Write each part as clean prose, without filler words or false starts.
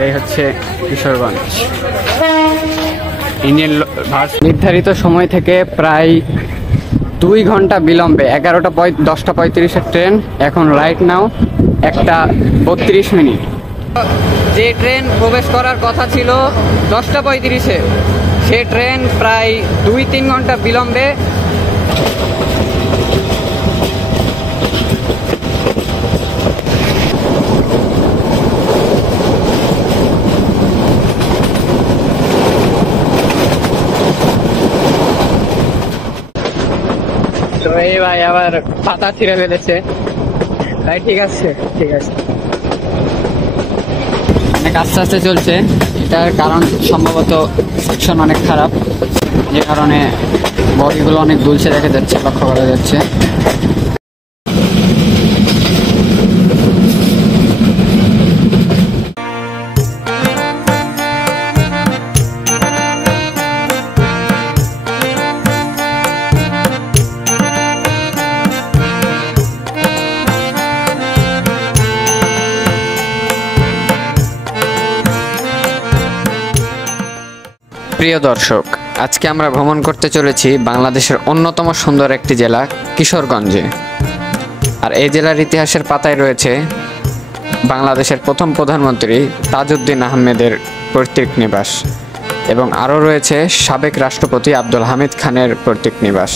আর এই হচ্ছে কিশোরগঞ্জ। ইঞ্জিন নির্ধারিত সময় থেকে প্রায় 2 ঘন্টা বিলম্বে 10:35 ট্রেন, এখন রাইট নাও 1:32। যে ট্রেন প্রবেশ করার কথা ছিল 10:35, সে ট্রেন প্রায় 2-3 ঘন্টা বিলম্বে তো এই ভাই আবার পাতা ছিঁড়ে ফেলেছে ভাই। ঠিক আছে অনেক আস্তে আস্তে চলছে। এটার কারণ সম্ভবত সেকশন অনেক খারাপ, যে কারণে বডিগুলো অনেক দুলছে দেখা যাচ্ছে, লক্ষ্য করা যাচ্ছে। প্রিয় দর্শক, আজকে আমরা ভ্রমণ করতে চলেছি বাংলাদেশের অন্যতম সুন্দর একটি জেলা কিশোরগঞ্জে। আর এই জেলার ইতিহাসের পাতায় রয়েছে বাংলাদেশের প্রথম প্রধানমন্ত্রী তাজউদ্দিন আহমেদের পৈতৃক নিবাস, এবং আরও রয়েছে সাবেক রাষ্ট্রপতি আব্দুল হামিদ খানের পৈতৃক নিবাস।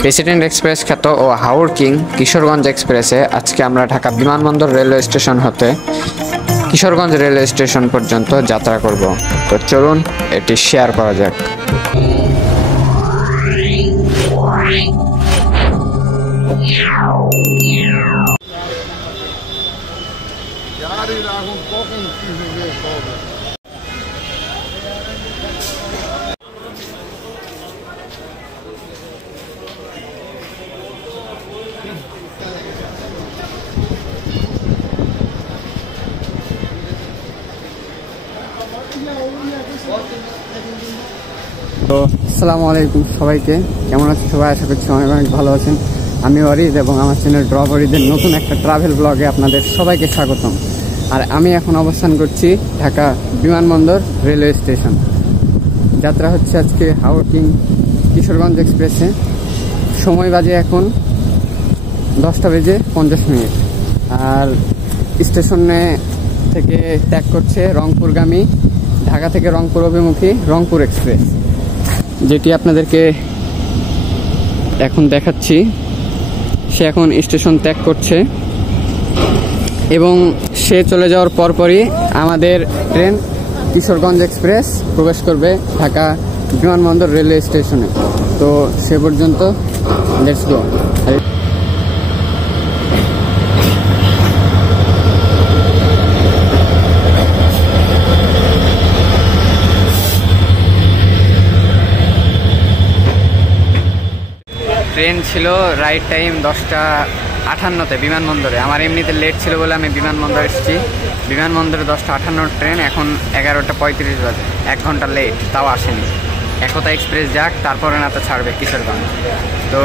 প্রেসিডেন্ট এক্সপ্রেস খ্যাত ও হাওর কিং কিশোরগঞ্জ এক্সপ্রেসে আজকে আমরা ঢাকা বিমানবন্দর রেলওয়ে স্টেশন হতে কিশোরগঞ্জ রেলওয়ে স্টেশন পর্যন্ত যাত্রা করব। তো চলুন এটি শেয়ার করা যাক। তো আসসালামু আলাইকুম সবাইকে, কেমন আছেন সবাই? আশা করছি অনেক ভালো আছেন। আমি অরিদ এবং আমার চ্যানেল ড্রপ অরিদের নতুন একটা ট্রাভেল ব্লগে আপনাদের সবাইকে স্বাগতম। আর আমি এখন অবস্থান করছি ঢাকা বিমানবন্দর রেলওয়ে স্টেশন। যাত্রা হচ্ছে আজকে হাওর কিং কিশোরগঞ্জ এক্সপ্রেসে। সময় বাজে এখন 10:50। আর স্টেশনে থেকে ত্যাগ করছে রংপুরগামী, ঢাকা থেকে রংপুর অভিমুখী রংপুর এক্সপ্রেস, যেটি আপনাদেরকে এখন দেখাচ্ছি। সে এখন স্টেশন ত্যাগ করছে এবং সে চলে যাওয়ার পরপরই আমাদের ট্রেন কিশোরগঞ্জ এক্সপ্রেস প্রবেশ করবে ঢাকা বিমানবন্দর রেলওয়ে স্টেশনে। তো সে পর্যন্ত লেটস গো। ট্রেন ছিল রাইট টাইম 10:58 বিমানবন্দরে। আমার এমনিতে লেট ছিল বলে আমি বিমানবন্দর এসেছি। বিমানবন্দরে 10:58 ট্রেন, এখন 11:35 বাজে। 1 ঘন্টা লেট, তাও আসেনি। একতা এক্সপ্রেস যাক, তারপরে না তো ছাড়বে কিশোরগঞ্জ। তো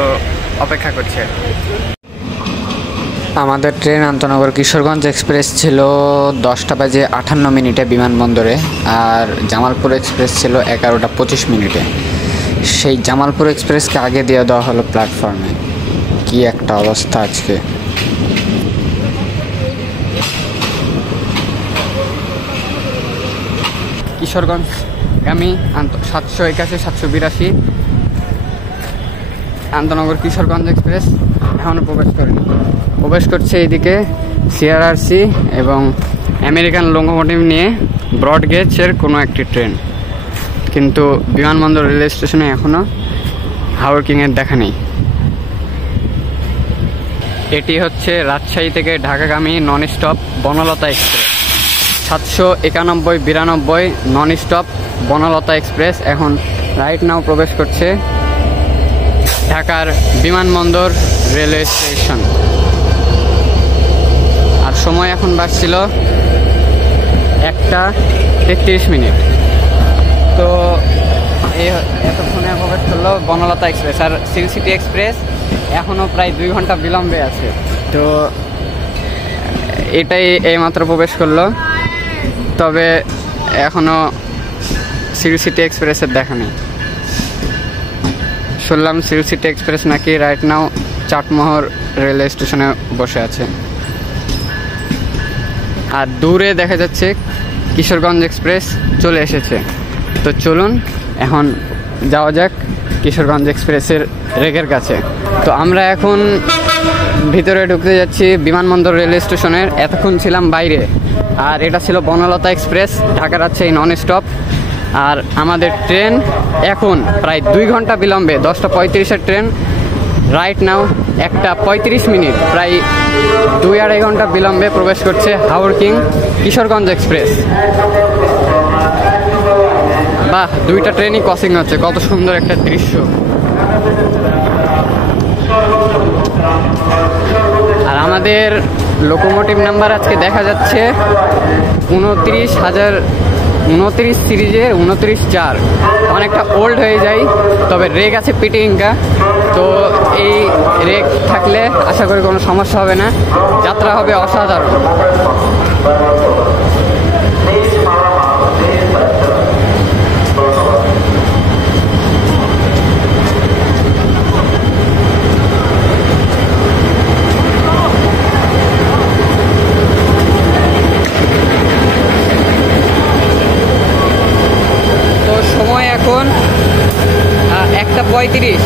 অপেক্ষা করছে। আমাদের ট্রেন আন্তনগর কিশোরগঞ্জ এক্সপ্রেস ছিল 10:58 বিমানবন্দরে, আর জামালপুর এক্সপ্রেস ছিল 11:25। সেই জামালপুর এক্সপ্রেসকে আগে দিয়ে দেওয়া হলো প্ল্যাটফর্মে। কি একটা অবস্থা আজকে। কিশোরগঞ্জগামী 781-782 আন্তনগর কিশোরগঞ্জ এক্সপ্রেস এখনও প্রবেশ করছে এইদিকে সিআরআরসি এবং আমেরিকান লোকোমোটিভ নিয়ে ব্রড গেজের কোনো একটি ট্রেন। কিন্তু বিমানবন্দর রেলওয়ে স্টেশনে এখনও হাওর কিংয়ের দেখা নেই। এটি হচ্ছে রাজশাহী থেকে ঢাকাগামী non stop Banalata express, 791-92 non stop Banalata express এখন রাইট নাও প্রবেশ করছে ঢাকার বিমানবন্দর রেলওয়ে স্টেশন। আর সময় এখন বাজছিল 1:33। তো এতক্ষণে প্রবেশ করলো বনলতা এক্সপ্রেস। আর সিল সিটি এক্সপ্রেস এখনও প্রায় 2 ঘন্টা বিলম্বে আছে। তো এটাই এইমাত্র প্রবেশ করলো। তবে এখনো সিল সিটি এক্সপ্রেসের দেখা নেই। শুনলাম সিল সিটি এক্সপ্রেস নাকি রাইট নাও চাটমোহর রেলওয়ে স্টেশনে বসে আছে। আর দূরে দেখা যাচ্ছে কিশোরগঞ্জ এক্সপ্রেস চলে এসেছে। তো চলুন এখন যাওয়া যাক কিশোরগঞ্জ এক্সপ্রেসের রেকের কাছে। তো আমরা এখন ভিতরে ঢুকতে যাচ্ছি বিমানবন্দর রেলওয়ে স্টেশনের। এতক্ষণ ছিলাম বাইরে। আর এটা ছিল Banalata express, Dhaka Rajshahi non stop. আর আমাদের ট্রেন এখন প্রায় 2 ঘন্টা বিলম্বে 10:35-এর ট্রেন রাইট নাও 1:35, প্রায় 2-2.5 ঘন্টা বিলম্বে প্রবেশ করছে হাওড় কিং কিশোরগঞ্জ এক্সপ্রেস। বাহ, 2টা ট্রেনই ক্রসিং হচ্ছে, কত সুন্দর একটা দৃশ্য। আর আমাদের লোকোমোটিভ নাম্বার আজকে দেখা যাচ্ছে 29 সিরিজে 29-4। অনেকটা ওল্ড হয়ে যায়, তবে রেক আছে পিটিংকা। তো এই রেক থাকলে আশা করি কোনো সমস্যা হবে না, যাত্রা হবে অসাধারণ। এখন 1:35,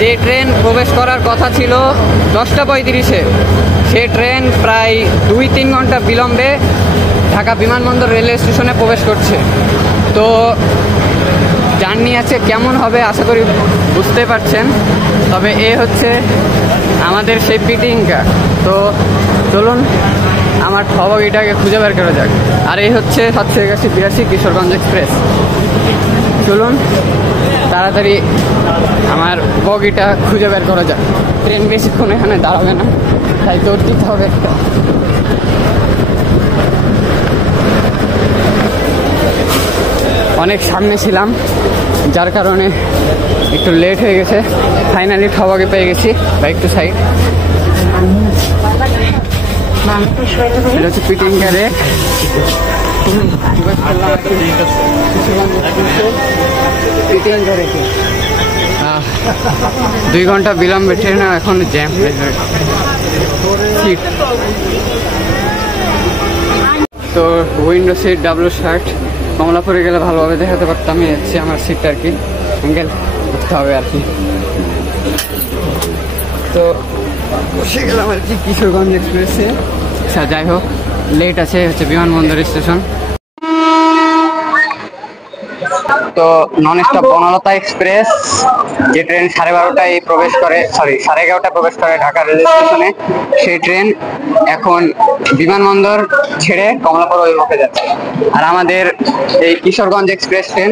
যে ট্রেন প্রবেশ করার কথা ছিল 10:35-এ, সে ট্রেন প্রায় 2-3 ঘন্টা বিলম্বে ঢাকা বিমানবন্দর রেলওয়ে স্টেশনে প্রবেশ করছে। তো জার্নি আছে কেমন হবে আশা করি বুঝতে পারছেন। তবে এ হচ্ছে আমাদের সেই পিটিংটা। তো চলুন আমার বগিটাকে খুঁজে বের করা যাক। আর এই হচ্ছে 781 কিশোরগঞ্জ এক্সপ্রেস। চলুন তাড়াতাড়ি আমার বগিটা খুঁজে বের করা যাক। ট্রেন বেশিক্ষণ এখানে দাঁড়াবে না, তাই দৌড় দিতে হবে একটা। অনেক সামনে ছিলাম, যার কারণে একটু লেট হয়ে গেছে। ফাইনালি ঠবাকে পেয়ে গেছি বা একটু সাইড। এটা হচ্ছে পিটিং গাড়ি। 2 ঘন্টা বিলম্বে ট্রেন, এখন জ্যাম হয়ে যায় সিট। তো উইন্ডো সিট W60। কমলাপুরে গেলে ভালোভাবে দেখাতে পারতাম। আমি যাচ্ছি আমার সিটটা আর কি অ্যাঙ্গেল করতে হবে আর কি। তো বসে গেলাম আর কি কিশোরগঞ্জ এক্সপ্রেসে। আচ্ছা যাই হোক, লেট আছে, হচ্ছে বিমানবন্দর স্টেশন। তো নন স্টপ বনলতা এক্সপ্রেস, যে ট্রেন 12:30টায় প্রবেশ করে, 11:30টায় প্রবেশ করে ঢাকা রেলওয়ে স্টেশনে, সেই ট্রেন এখন বিমানবন্দর ছেড়ে কমলাপুর অভিমুখে যাচ্ছে। আর আমাদের এই কিশোরগঞ্জ এক্সপ্রেস ট্রেন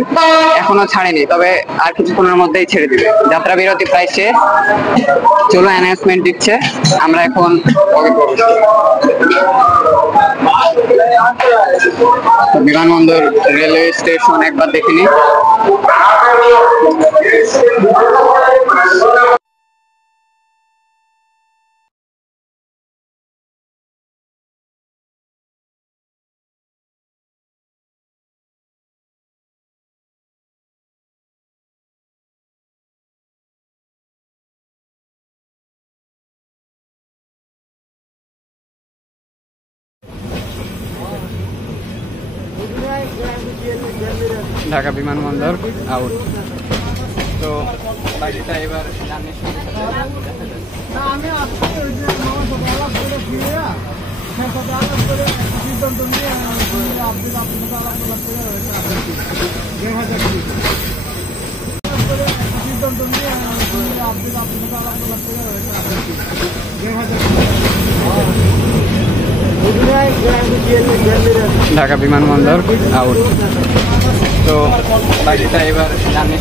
এখনো ছাড়েনি, তবে আর কিছুক্ষণের মধ্যেই ছেড়ে দিবে। যাত্রা বিরতি প্রায় শেষ। চলো অ্যানাউন্সমেন্ট দিচ্ছে, আমরা এখন বিমানবন্দর রেলওয়ে স্টেশন একবার দেখে নিই। ঢাকা বিমানবন্দর আউট। তো বাড়িটা এবার জানি ঢাকা বিমানবন্দর আউট। তো বাড়িটা এবার জানি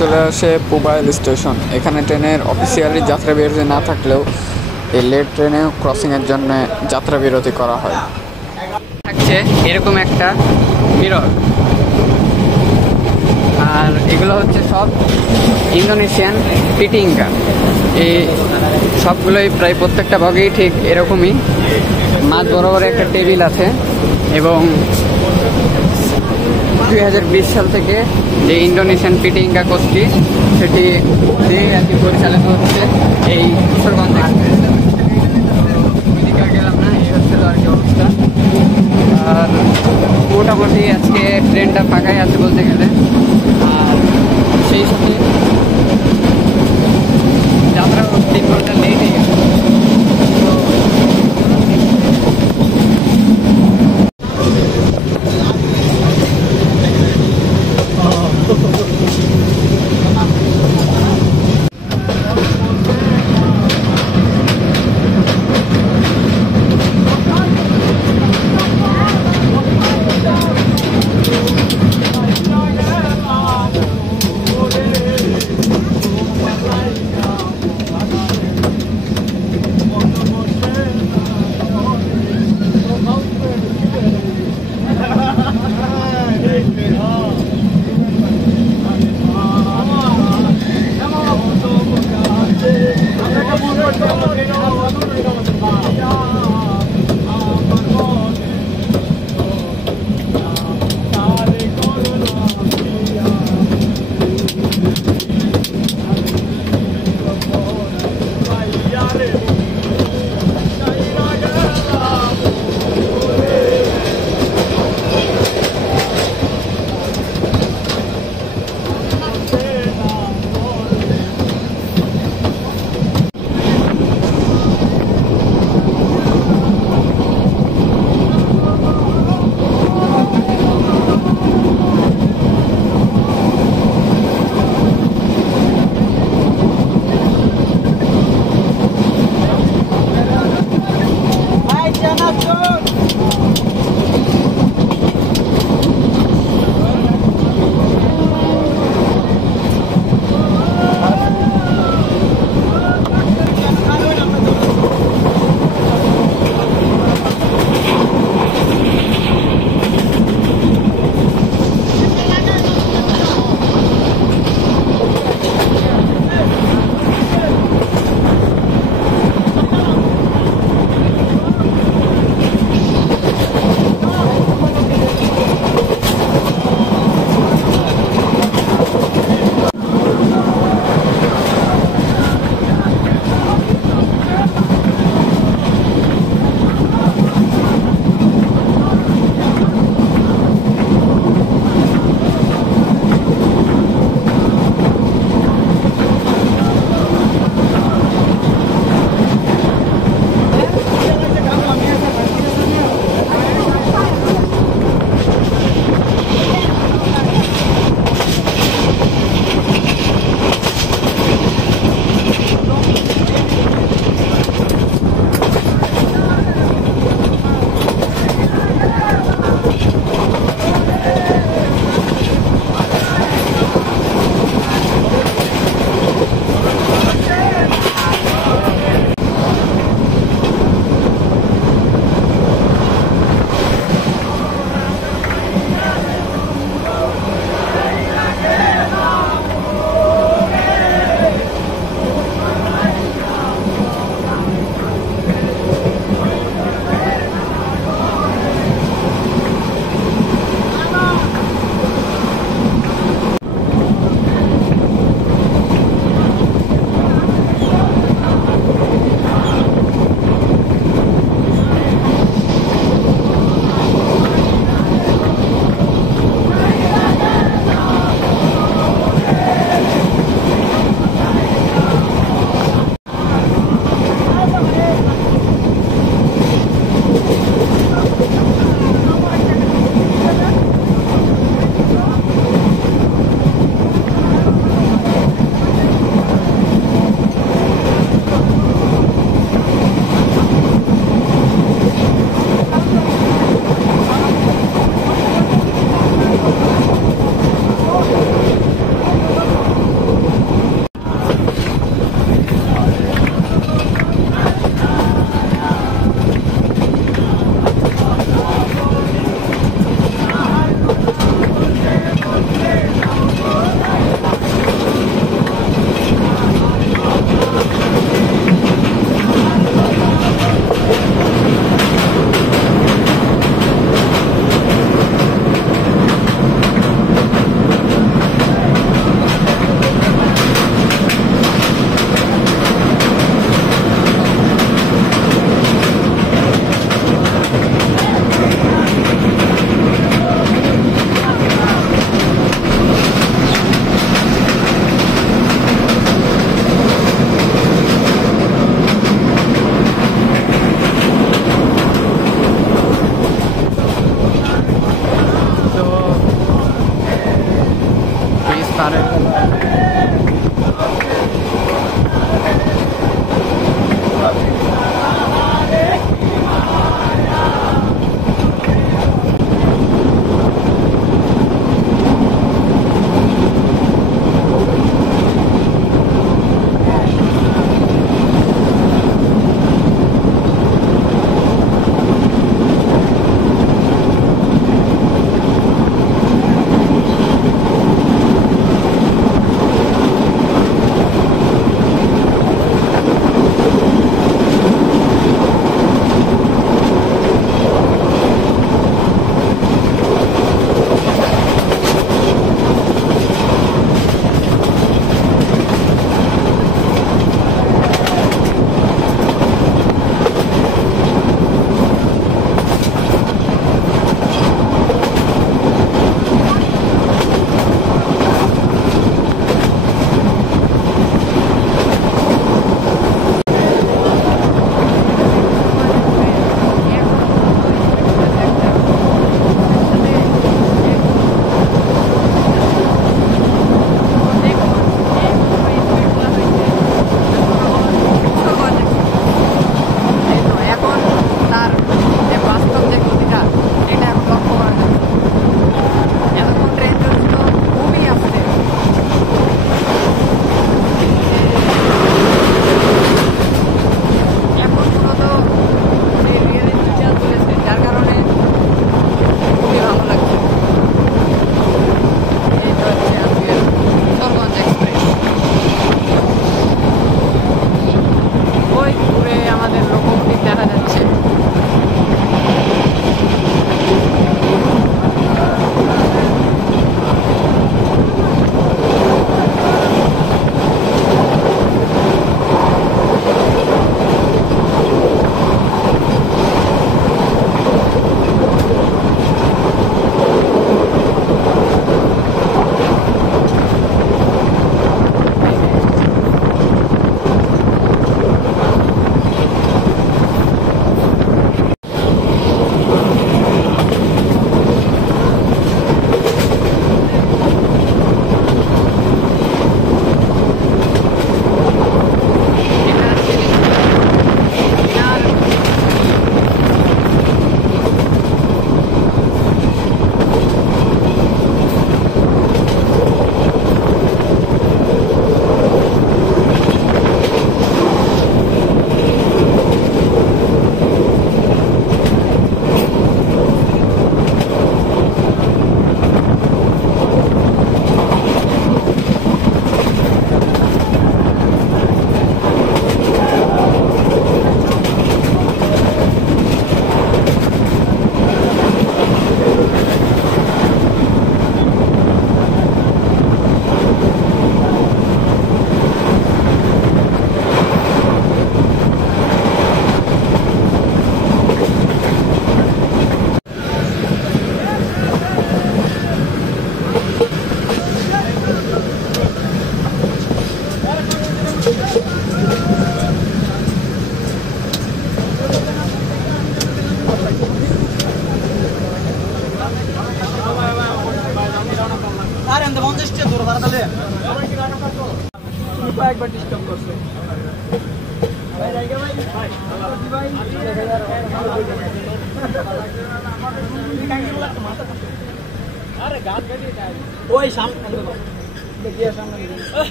চলে আসে পুবাইল স্টেশন। এখানে ট্রেনের অফিসিয়ালি যাত্রা বিরতি না থাকলেও এই লেট ট্রেনে ক্রসিংয়ের জন্য যাত্রা বিরতি করা হয়। থাকছে এরকম একটা মিরর, আর এগুলো হচ্ছে সব ইন্দোনেশিয়ান পিটিঙ্গা। এই সবগুলোই প্রায় প্রত্যেকটা বগেই ঠিক এরকমই মাঝ বরাবর একটা টেবিল আছে, এবং 2020 সাল থেকে যে ইন্দোনেশিয়ান পিটিঙ্গা কোচটি সেটি দিয়ে আর কি পরিচালিত হচ্ছে এই কিশোরগঞ্জে। গেলাম না, এই হচ্ছে আর কি অবস্থা। আর মোটামুটি আজকে ট্রেনটা ফাঁকাই আছে বলতে গেলে, আর সেই সাথে যাত্রা 3 ঘন্টা লেট হয়ে গেছে।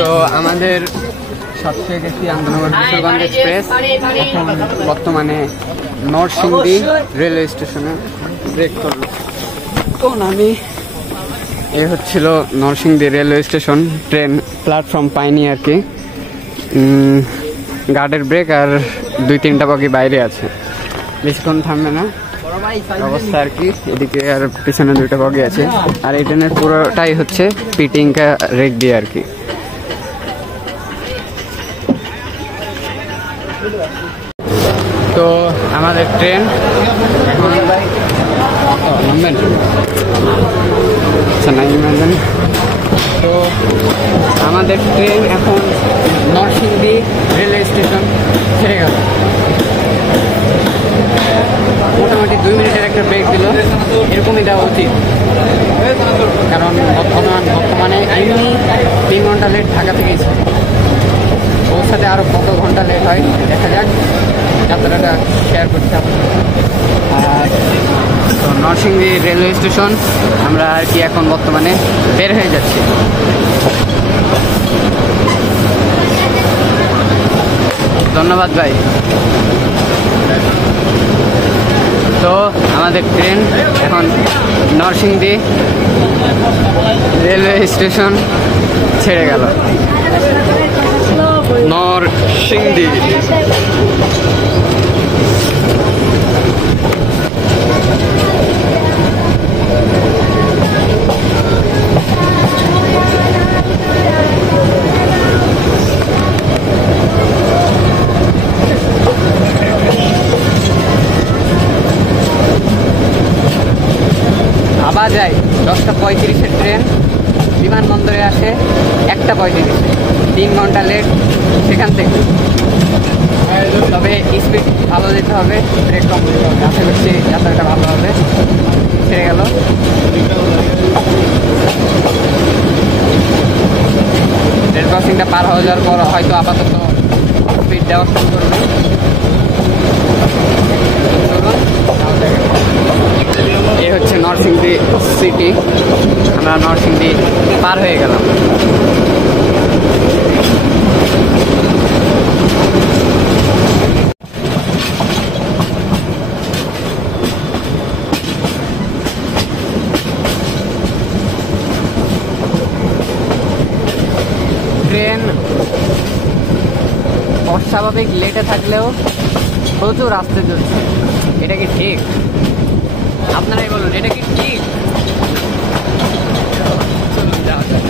তো আমাদের সবচেয়ে বেশি আন্দোলন কিশোরগঞ্জ এক্সপ্রেস এখন বর্তমানে নরসিংদী রেলওয়ে স্টেশনে ব্রেক করলো। তো আমি এ হচ্ছিল Narsingdi railway station, train platform পাইনি আর কি। গার্ডের ব্রেক আর 2-3টা বগি বাইরে আছে, বেশিক্ষণ থামবে না অবস্থা আর কি। এদিকে আর পিছনে 2টা বগি আছে, আর এই ট্রেনের পুরোটাই হচ্ছে পিটিংকা রেক দিয়ে আর কি। তো আমাদের ট্রেন এখন নামবেন, আচ্ছা নামবেন। তো আমাদের ট্রেন এখন নরসিংদী রেলওয়ে স্টেশন ছেড়ে গেল। মোটামুটি 2 মিনিটের একটা ব্রেক দিল, এরকমই দেওয়া উচিত, কারণ বর্তমানে এমনি 3 ঘন্টা লেট ঢাকা থেকেই ছিল। ওর সাথে আরও কত ঘন্টা লেট হয় দেখা যাক, যাত্রাটা শেয়ার করতে হবে। আর তো নরসিংদী রেলওয়ে স্টেশন আমরা আর কি এখন বর্তমানে বের হয়ে যাচ্ছি। ধন্যবাদ ভাই। তো আমাদের ট্রেন এখন নরসিংদী রেলওয়ে স্টেশন ছেড়ে গেল। নরসিংদী আবার যায় 10:35-এর ট্রেন বিমানবন্দরে আসে 1:35-এ, 3 ঘন্টা লেট সেখান থেকে। তবে স্পিড ভালো দিতে হবে, ব্রেক কম দিতে হবে, আশা করছি যাত্রাটা ভালো হবে। ছেড়ে গেল। রেল ক্রসিংটা পার হয়ে যাওয়ার পর হয়তো আপাতত স্পিড দেওয়া শুরু করবে। এ হচ্ছে নরসিংদী সিটি, আমরা নরসিংদী পার হয়ে গেলাম। ট্রেন অস্বাভাবিক লেটে থাকলেও প্রচুর আসতে চলছে, এটা কি ঠিক? আপনারাই বলুন, এটা কি ঠিক? চলুন যাওয়া যাক।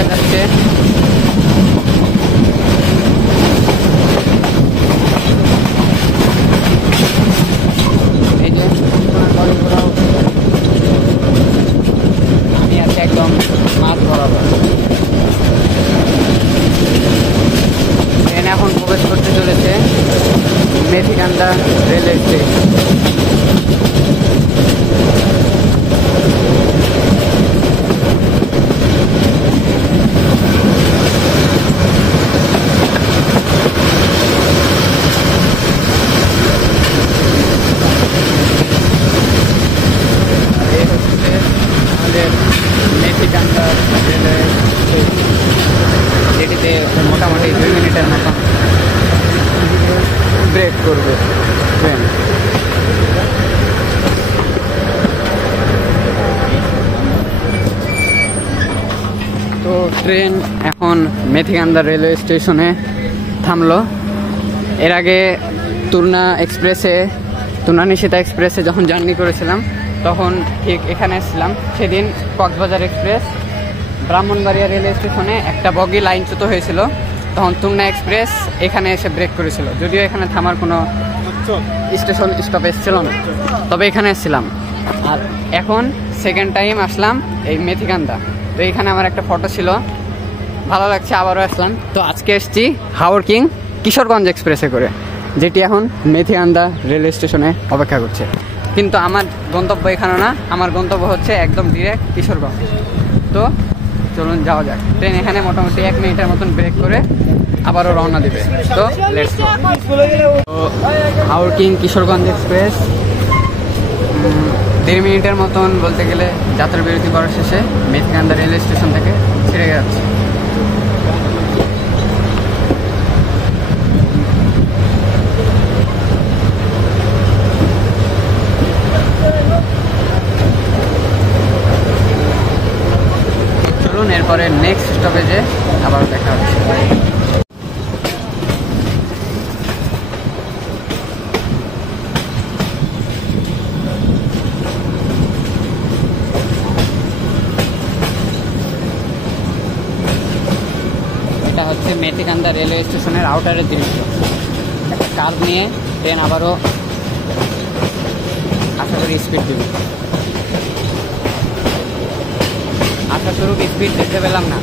দেখা যাচ্ছে। এই যে আমি আছি একদম মাছ বরাবর। ট্রেন এখন প্রবেশ করতে চলেছে মেথিকান্দা রেলওয়ে স্টেশন। এই হচ্ছে আমাদের মেথিকান্দা রেলওয়ে স্টেশন, যেটিতে মোটামুটি 2 মিনিটের মতো ব্রেক করবে ট্রেন। তো ট্রেন এখন মেথিকান্দা রেলওয়ে স্টেশনে থামলো। এর আগে তুর্না নিশিতা এক্সপ্রেসে যখন জার্নি করেছিলাম তখন ঠিক এখানে এসেছিলাম। সেদিন কক্সবাজার এক্সপ্রেস ব্রাহ্মণবাড়িয়া রেলওয়ে স্টেশনে একটা বগি লাইনচ্যুত হয়েছিল, তখন তুর্না এক্সপ্রেস এখানে এসে ব্রেক করেছিল। যদিও এখানে থামার কোনো স্টেশন স্টপেজ ছিল না, তবে এখানে এসেছিলাম। আর এখন সেকেন্ড টাইম আসলাম এই মেথিকান্দা। তো এখানে আমার একটা ফটো ছিল, ভালো লাগছে, আবারও আসলাম। তো আজকে এসেছি হাওর কিং কিশোরগঞ্জ এক্সপ্রেসে করে, যেটি এখন মেথিকান্দা রেলওয়ে স্টেশনে অপেক্ষা করছে। কিন্তু আমার গন্তব্য এখানে না, আমার গন্তব্য হচ্ছে একদম ডিরেক্ট কিশোরগঞ্জ। তো চলুন যাওয়া যাক। ট্রেন এখানে মোটামুটি 1 মিনিটের মতন ব্রেক করে আবারও রওনা দেবে। তো লেটস গো। তো হাওর কিং কিশোরগঞ্জ এক্সপ্রেস 1.5 মিনিটের মতন বলতে গেলে যাত্রা বিরতি করার শেষে মেথিকান্দা রেলওয়ে স্টেশন থেকে ছেড়ে যাচ্ছে। চলুন এরপরে নেক্সট স্টপেজে আবার দেখা হচ্ছে। এটা হচ্ছে মেথিকান্দা রেলওয়ে স্টেশনের আউটারের দৃশ্য। একটা কার নিয়ে ট্রেন আবারও আশা করি স্পিড দেবে। আশাস্বরূপ স্পিড দেখতে পেলাম না।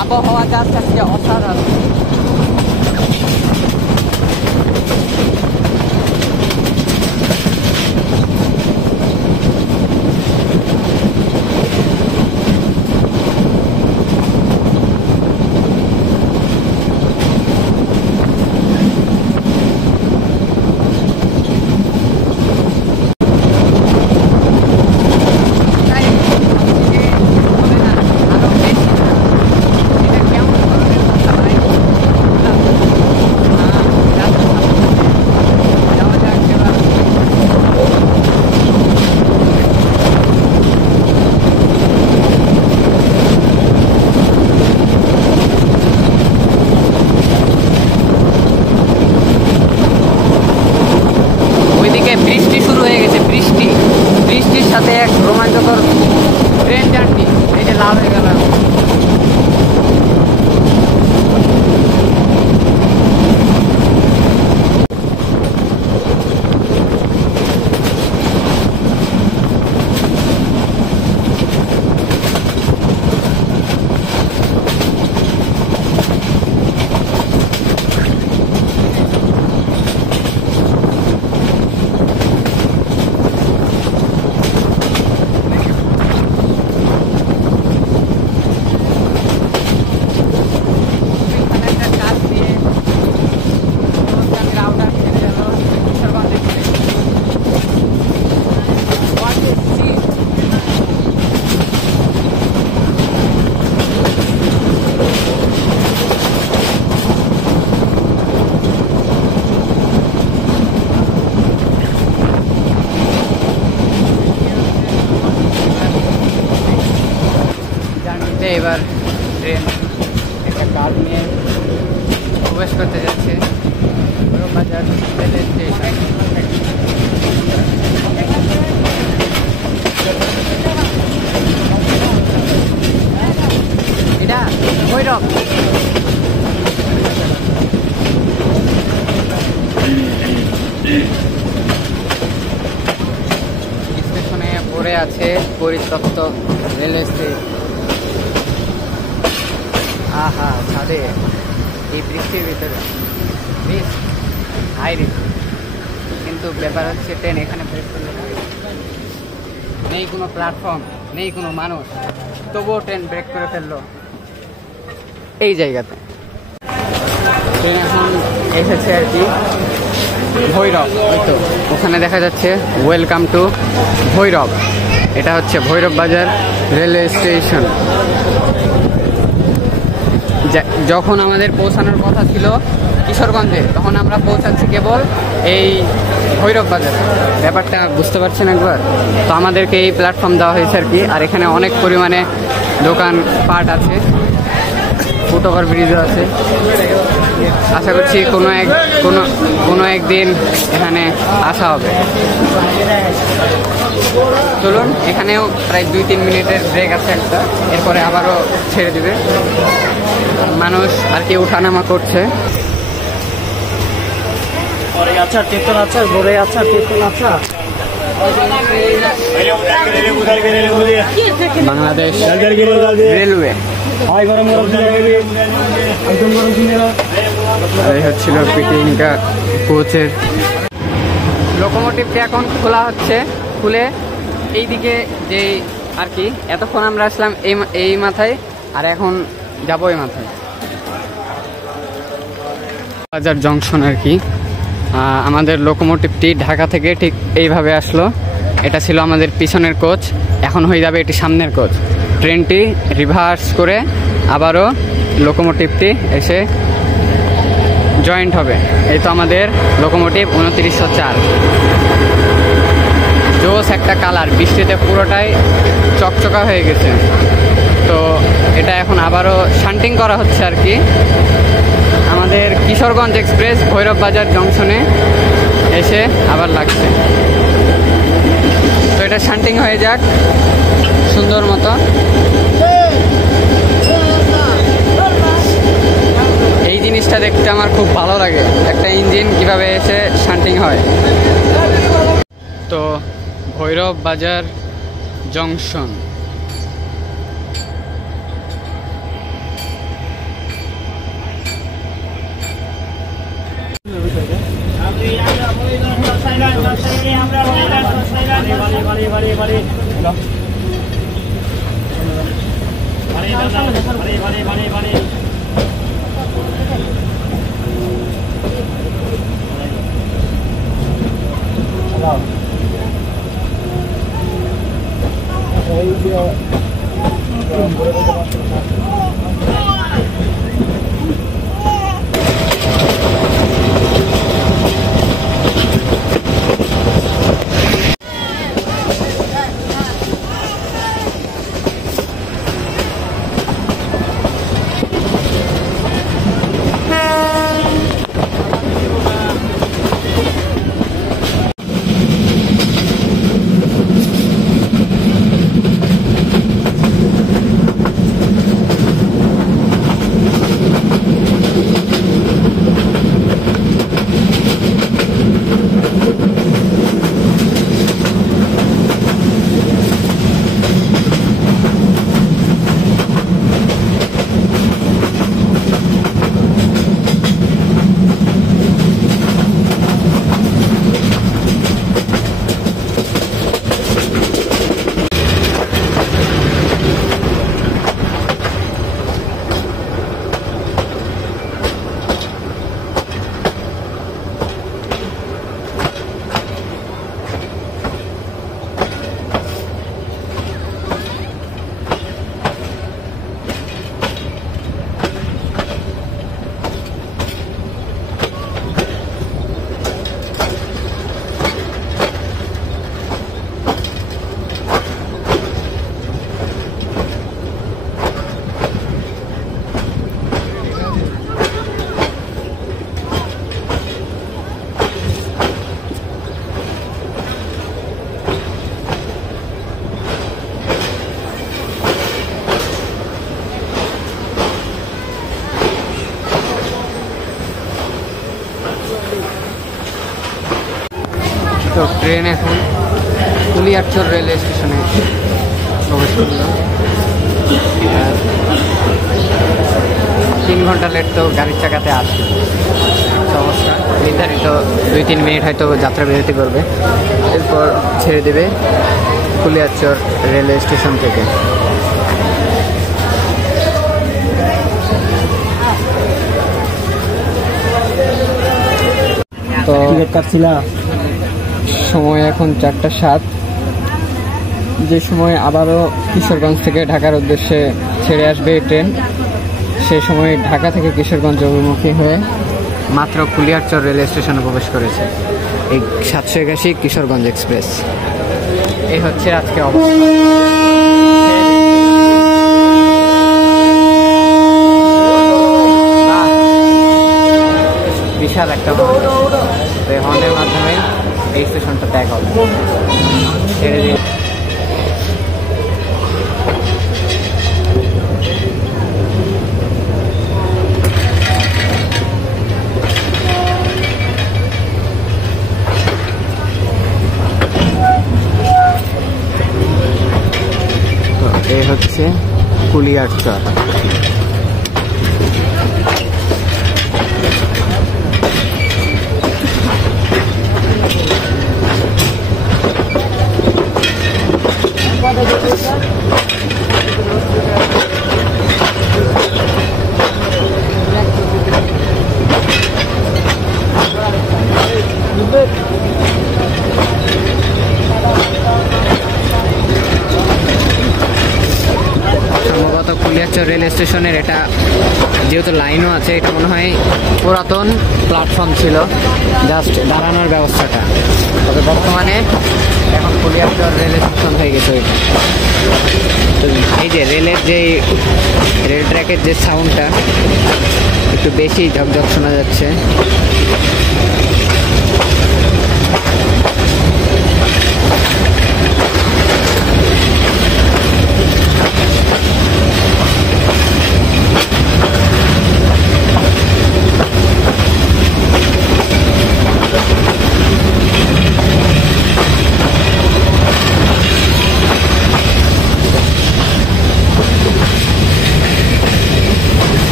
আবহাওয়া যা আজকে অসাধারণ। সাথে এক রোমাঞ্চকর ট্রেন জার্নি। এই যে লাল হয়ে গেল। যে এবার ট্রেন একটা কার নিয়ে প্রবেশ করতে যাচ্ছে ভৈরব বাজার রেলওয়ে স্টেশন। এটা ভৈরব। স্টেশনে পড়ে আছে পরিত্যক্ত রেলওয়ে স্টেশন। আহা, ছাদে এই বৃষ্টির ভিতরে হাই রিস্ক, কিন্তু ব্যাপার হচ্ছে ট্রেন এখানে ব্রেক করলে নেই কোনো প্ল্যাটফর্ম, নেই কোনো মানুষ, তবুও ট্রেন ব্রেক করে ফেললো এই জায়গাতে। ট্রেন এখন এসেছে আর কি ভৈরব। তো ওখানে দেখা যাচ্ছে ওয়েলকাম টু ভৈরব। এটা হচ্ছে ভৈরব বাজার রেলওয়ে স্টেশন। যখন আমাদের পৌঁছানোর কথা ছিল কিশোরগঞ্জে, তখন আমরা পৌঁছাচ্ছি কেবল এই ভৈরব বাজারে। ব্যাপারটা বুঝতে পারছেন একবার? তো আমাদেরকে এই প্ল্যাটফর্ম দেওয়া হয়েছে আর কি। আর এখানে অনেক পরিমাণে দোকান পাট আছে, ফুটওভার ব্রিজও আছে। আশা করছি কোনো একদিন এখানে আসা হবে। চলুন, এখানেও প্রায় 2-3 মিনিটের ব্রেক আছে একটা, এরপরে আবারও ছেড়ে দিবে। মানুষ আর কি উঠানামা করছে। বাংলাদেশ রেলওয়ে এই হচ্ছিল পিটিংটা কোচের। লোকোমোটিভটা এখন খোলা হচ্ছে, খুলে এইদিকে যে আর কি এতক্ষণ আমরা আসলাম এই মাথায়, আর এখন যাবো এই মাথায় বাজার জংশন আর কি। আমাদের লোকোমোটিভটি ঢাকা থেকে ঠিক এইভাবে আসলো। এটা ছিল আমাদের পিছনের কোচ, এখন হয়ে যাবে এটি সামনের কোচ। ট্রেনটি রিভার্স করে আবারও লোকোমোটিভটি এসে জয়েন্ট হবে। এই তো আমাদের লোকোমোটিভ 2904। জোস একটা কালার, বৃষ্টিতে পুরোটাই চকচকা হয়ে গেছে। তো এটা এখন আবারও শান্টিং করা হচ্ছে আর কি। আমাদের কিশোরগঞ্জ এক্সপ্রেস ভৈরব বাজার জংশনে এসে আবার লাগছে। তো এটা শান্টিং হয়ে যাক সুন্দর মতো। এই জিনিসটা দেখতে আমার খুব ভালো লাগে, একটা ইঞ্জিন কিভাবে এসে শান্টিং হয়। তো ভৈরব বাজার জংশন। তো ট্রেন এখন কুলিয়ারচর রেলওয়ে স্টেশনে প্রবেশ করল। 3 ঘন্টা লেট তো গাড়ির চাকাতে আসে অবস্থা। নির্ধারিত 2-3 মিনিট হয়তো যাত্রা বিরতি করবে, এরপর ছেড়ে দেবে কুলিয়ারচর রেলওয়ে স্টেশন থেকে। তো সময় এখন 4:07, যে সময় আবারও কিশোরগঞ্জ থেকে ঢাকার উদ্দেশ্যে ছেড়ে আসবে এই ট্রেন, সে সময় ঢাকা থেকে কিশোরগঞ্জ অভিমুখী হয়ে মাত্র কুলিয়ারচর রেলওয়ে স্টেশনে প্রবেশ করেছে এই 781 কিশোরগঞ্জ এক্সপ্রেস। এই হচ্ছে আজকে অবস্থা। বিশাল একটা হর্নের মাধ্যমে এই স্টেশনটা ত্যাগ হবে। ছেড়ে দিয়ে এই হচ্ছে কুলিয়ারচর। সম্ভবত কুলিয়ারচর রেল স্টেশনের এটা যেহেতু লাইনও আছে, এটা মনে হয় পুরাতন প্ল্যাটফর্ম ছিল, জাস্ট দাঁড়ানোর ব্যবস্থাটা। তবে বর্তমানে এখন কুলিয়ারচর রেল স্টেশন হয়ে গেছে ওইটা। তো এই যে রেলের যে রেল ট্র্যাকের যে সাউন্ডটা একটু বেশি ঝকঝক শোনা যাচ্ছে।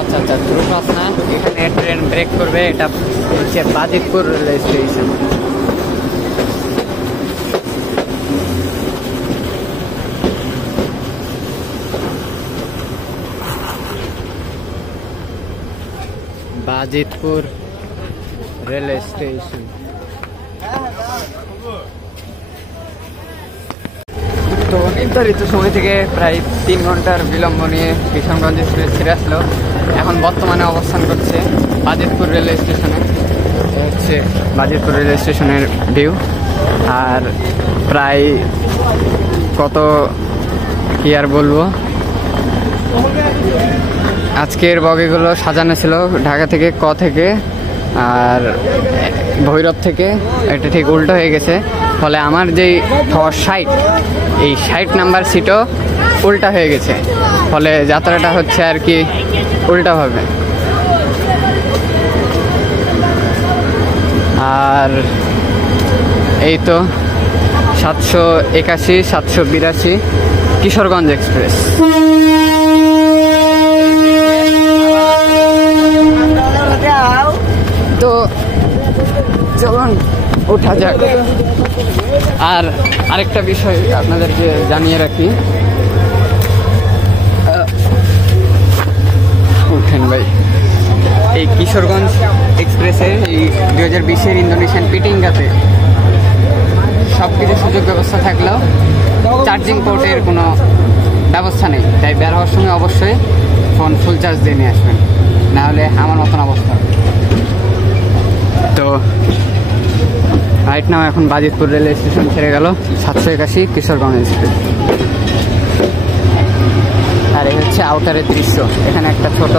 আচ্ছা আচ্ছা, থ্রু ক্রস না, এখানে ট্রেন ব্রেক করবে। এটা হচ্ছে Bajitpur railway station. Bajitpur railway station. তো নির্ধারিত সময় থেকে প্রায় 3 ঘন্টার বিলম্ব নিয়ে কিশোরগঞ্জ এক্সপ্রেস ছেড়ে আসলো। এখন বর্তমানে অবস্থান করছে বাজিতপুর রেলওয়ে স্টেশনে। হচ্ছে বাজিতপুর রেলওয়ে স্টেশনের ভিউ। আর প্রায় কত কি আর বলবো, আজকের বগিগুলো সাজানো ছিল ঢাকা থেকে ক থেকে আর ভৈরব থেকে, এটা ঠিক উল্টো হয়ে গেছে। ফলে আমার যেই 60, এই 60 নাম্বার সিটও উল্টা হয়ে গেছে। ফলে যাত্রাটা হচ্ছে আর কি উল্টাভাবে। আর এই তো 781, 782 কিশোরগঞ্জ এক্সপ্রেস। তো চলুন ওঠা যাক। আর আরেকটা বিষয় আপনাদেরকে জানিয়ে রাখি, উঠেন ভাই, এই কিশোরগঞ্জ এক্সপ্রেসের এই 2020-এর ইন্দোনেশিয়ান পিটিঙ্গাতে সব কিছু সুযোগ ব্যবস্থা থাকলেও চার্জিং পোর্টের কোনো ব্যবস্থা নেই। তাই বের হওয়ার সময় অবশ্যই ফোন ফুল চার্জ দিয়ে নিয়ে আসবেন, নাহলে আমার মতন অবস্থা। তো রাইট নাও এখন বাজিতপুর রেলওয়ে স্টেশন ছেড়ে গেল 781 কিশোরগঞ্জ এক্সপ্রেস। আর এই হচ্ছে আউটারের দৃশ্য। এখানে একটা ছোট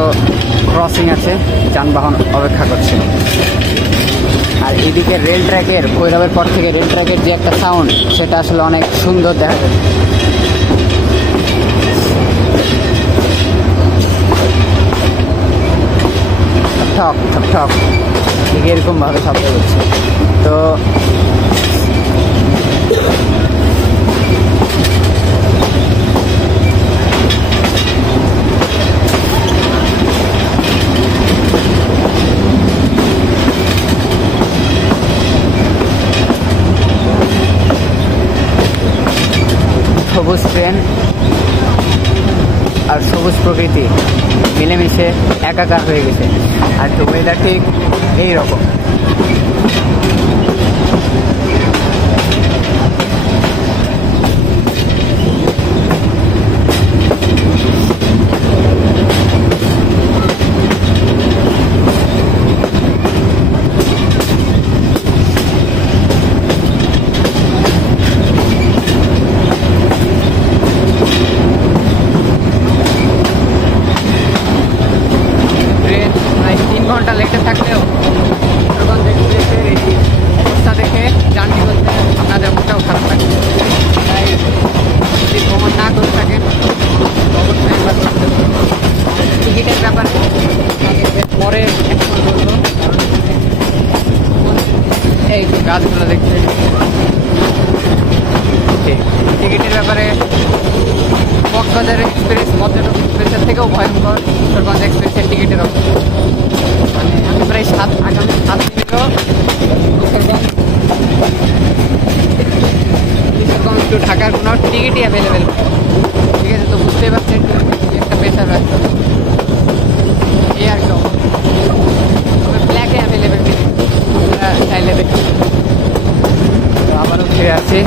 ক্রসিং আছে, যানবাহন অপেক্ষা করছে। আর এদিকে রেল ট্র্যাকের, ভৈরবের পর থেকে রেল ট্র্যাকের যে একটা সাউন্ড, সেটা আসলে অনেক সুন্দর দেখা যায়। ঠক ঠক ঠক ঠিক এরকম ভাবে শব্দ করছে। তো সবুজ ট্রেন আর সবুজ প্রকৃতি মিলেমিশে একাকার হয়ে গেছে। আর তো ওয়েদার ঠিক এইরকম। ঘন্টা লেটে থাকলেও কিশোরগঞ্জ এক্সপ্রেসের এই অবস্থা দেখে জার্নি করতে আপনাদের মনটাও খারাপ লাগে। তাই যদি ভ্রমণ না করে থাকেন অবশ্যই একবার করতে হবে। টিকিটের ব্যাপারে পরে এখন বলবো, এই গাছগুলো দেখতে। টিকিটের ব্যাপারে কক্সবাজার এক্সপ্রেস পর্যটক এক্সপ্রেসের থেকেও ভয়ঙ্কর কিশোরগঞ্জ এক্সপ্রেসের টিকিটের অবস্থা। মানে আমি প্রায় আগামী 7 মিনিটও কিশোরগঞ্জ টু ঢাকার কোনো টিকিটই অ্যাভেলেবেল। ঠিক আছে, তো বুঝতেই পারছেন একটা প্রেশার আছে। এই আর কি তবে ব্ল্যাকে অ্যাভেলেবেল টিকিট, আমরা চাইলে দেখি। তো আবারও ফিরে আসছি।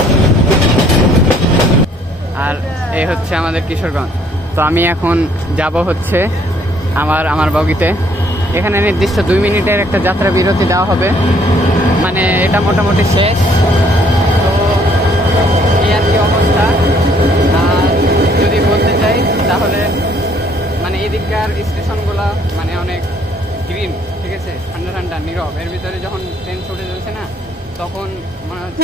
আর এই হচ্ছে আমাদের কিশোরগঞ্জ। তো আমি এখন যাব হচ্ছে আমার বগিতে। এখানে নির্দিষ্ট 2 মিনিটের একটা যাত্রা বিরতি দেওয়া হবে, মানে এটা মোটামুটি শেষ। তো এই আর কি অবস্থা। আর যদি বলতে চাই তাহলে মানে এদিককার স্টেশনগুলো মানে অনেক গ্রিন, ঠিক আছে, ঠান্ডা ঠান্ডা নীরব। এর ভিতরে যখন ট্রেন ছুটে যাচ্ছে না, তখন মনে হচ্ছে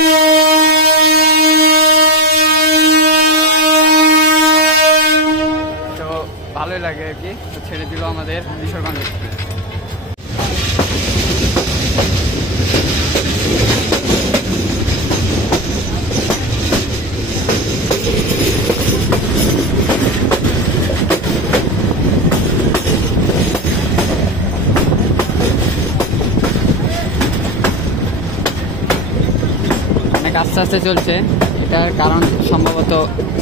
তো ভালোই লাগে আর কি। তো ছেড়ে দিল আমাদের কিশোরগঞ্জ এক্সপ্রেস। আস্তে আস্তে চলছে। এটার কারণ সম্ভবত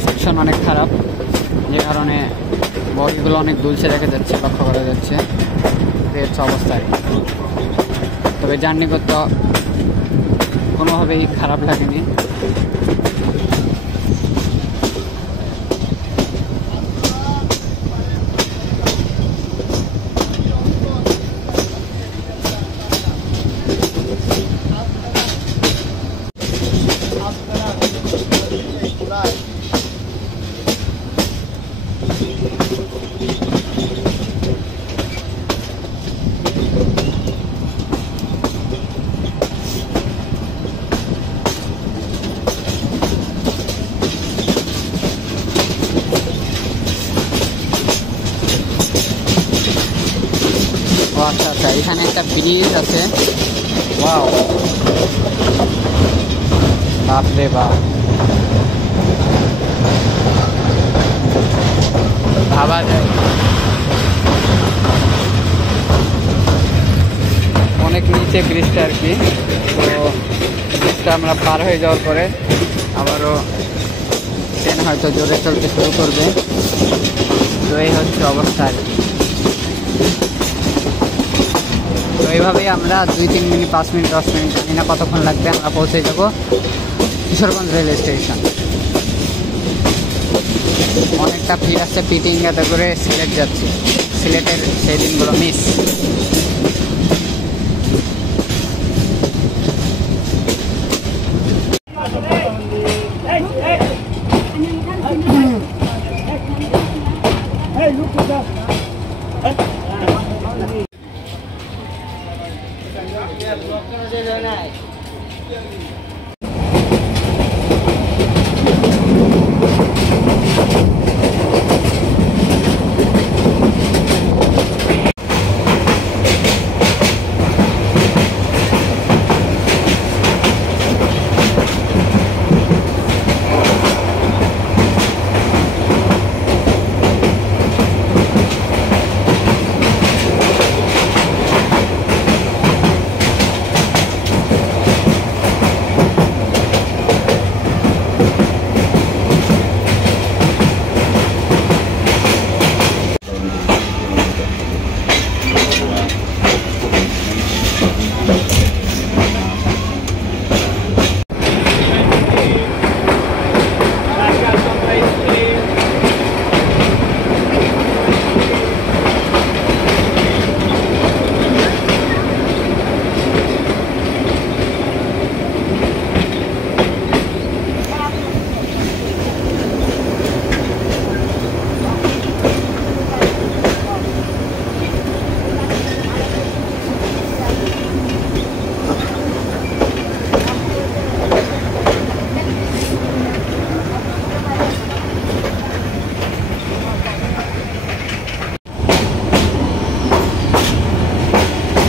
সেকশন অনেক খারাপ, যে কারণে বগিগুলো অনেক দুলছে দেখা যাচ্ছে, লক্ষ্য করা যাচ্ছে। এই হচ্ছে অবস্থা আর কি। তবে জার্নি করতে কোনোভাবেই খারাপ লাগেনি। ও আচ্ছা আচ্ছা, এখানে একটা ব্রিজ আছে। ওয়াও, বাপ রে বাপ, ভাবা যায়। অনেক নিচে ব্রিজটা আর কি। তো ব্রিজটা আমরা পার হয়ে যাওয়ার পরে আবারও ট্রেন হয়তো জোরে চলতে শুরু করবে। তো এই হচ্ছে অবস্থা আর কি। তো এইভাবেই আমরা 2-3 মিনিট, 5 মিনিট, 10 মিনিট, জানি না কতক্ষণ লাগবে, আমরা পৌঁছে যাব কিশোরগঞ্জ রেলওয়ে স্টেশন। অনেকটা ভিড় আসছে, পিটিংগাতে করে সিলেট যাচ্ছি। সিলেটের সেই দিনগুলো মিস।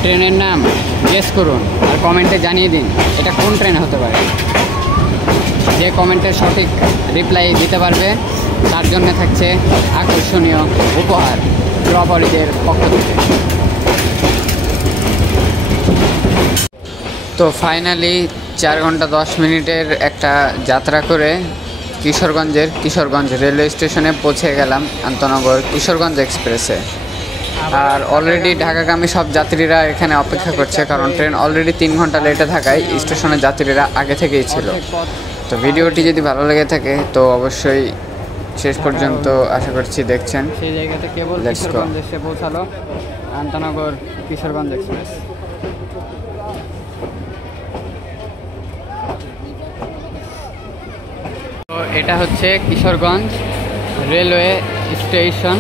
ট্রেনের নাম গেস করুন আর কমেন্টে জানিয়ে দিন এটা কোন ট্রেন হতে পারে। যে কমেন্টের সঠিক রিপ্লাই দিতে পারবে তার জন্য থাকছে আকর্ষণীয় উপহার প্রবারীদের পক্ষ থেকে। তো ফাইনালি 4 ঘন্টা 10 মিনিটের একটা যাত্রা করে কিশোরগঞ্জ রেলওয়ে স্টেশনে পৌঁছে গেলাম আন্তনগর কিশোরগঞ্জ এক্সপ্রেসে। আর অলরেডি ঢাকাগামী সব যাত্রীরা এখানে অপেক্ষা করছে, কারণ ট্রেন অলরেডি 3 ঘন্টা লেটে থাকায় স্টেশনের যাত্রীরা আগে থেকেই ছিল। তো ভিডিওটি যদি ভালো লেগে থাকে তো অবশ্যই শেষ পর্যন্ত আশা করছি দেখছেন। সেই জায়গাতে কেবল কিশোরগঞ্জ এসে পৌঁছালো আন্তনগর কিশোরগঞ্জ এক্সপ্রেস। তো এটা হচ্ছে কিশোরগঞ্জ রেলওয়ে স্টেশন।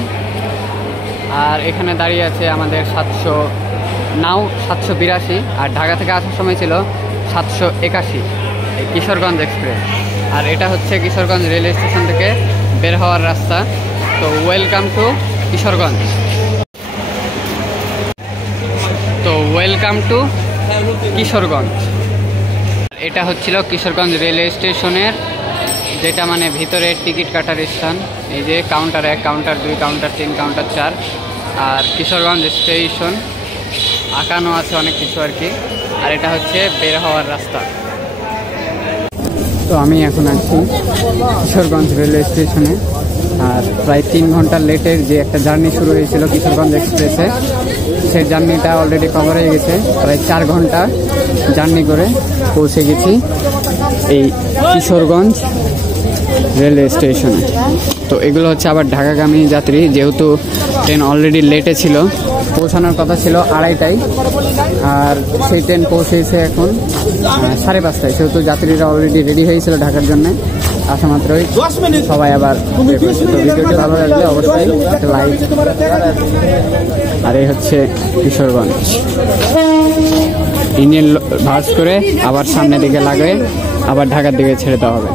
আর এখানে দাঁড়িয়ে আছে আমাদের 782, আর ঢাকা থেকে আসার সময় ছিল 781 এই কিশোরগঞ্জ এক্সপ্রেস। আর এটা হচ্ছে কিশোরগঞ্জ রেলওয়ে স্টেশন থেকে বের হওয়ার রাস্তা। তো ওয়েলকাম টু কিশোরগঞ্জ। এটা হচ্ছিল কিশোরগঞ্জ রেলওয়ে স্টেশনের, যেটা মানে ভিতরে টিকিট কাটার স্থান। এই যে কাউন্টার 1, কাউন্টার 2, কাউন্টার 3, কাউন্টার 4। আর কিশোরগঞ্জ স্টেশন আঁকানো আছে অনেক কিছু আর কি। আর এটা হচ্ছে বের হওয়ার রাস্তা। তো আমি এখন আছি কিশোরগঞ্জ রেলওয়ে স্টেশনে। আর প্রায় 3 ঘন্টা লেটের যে একটা জার্নি শুরু হয়েছিল কিশোরগঞ্জ এক্সপ্রেসে, সেই জার্নিটা অলরেডি কভার হয়ে গেছে। প্রায় 4 ঘন্টা জার্নি করে পৌঁছে গেছি এই কিশোরগঞ্জ রেলওয়ে স্টেশনে। তো এগুলো হচ্ছে আবার ঢাকাগামী যাত্রী, যেহেতু ট্রেন অলরেডি লেটে ছিল, পৌঁছানোর কথা ছিল 2:30টায়, আর সেই ট্রেন পৌঁছেছে এখন 5:30টায়। সেহেতু যাত্রীরা অলরেডি রেডি হয়েছিল ঢাকার জন্য, আসা মাত্রই সবাই আবার বের করেছে। তো ভিডিওটি ভালো লাগলে অবশ্যই একটা লাইক। আর এই হচ্ছে কিশোরগঞ্জ। ইঞ্জিন ভার্স করে আবার সামনের দিকে লাগিয়ে আবার ঢাকার দিকে ছেড়ে দেওয়া হবে।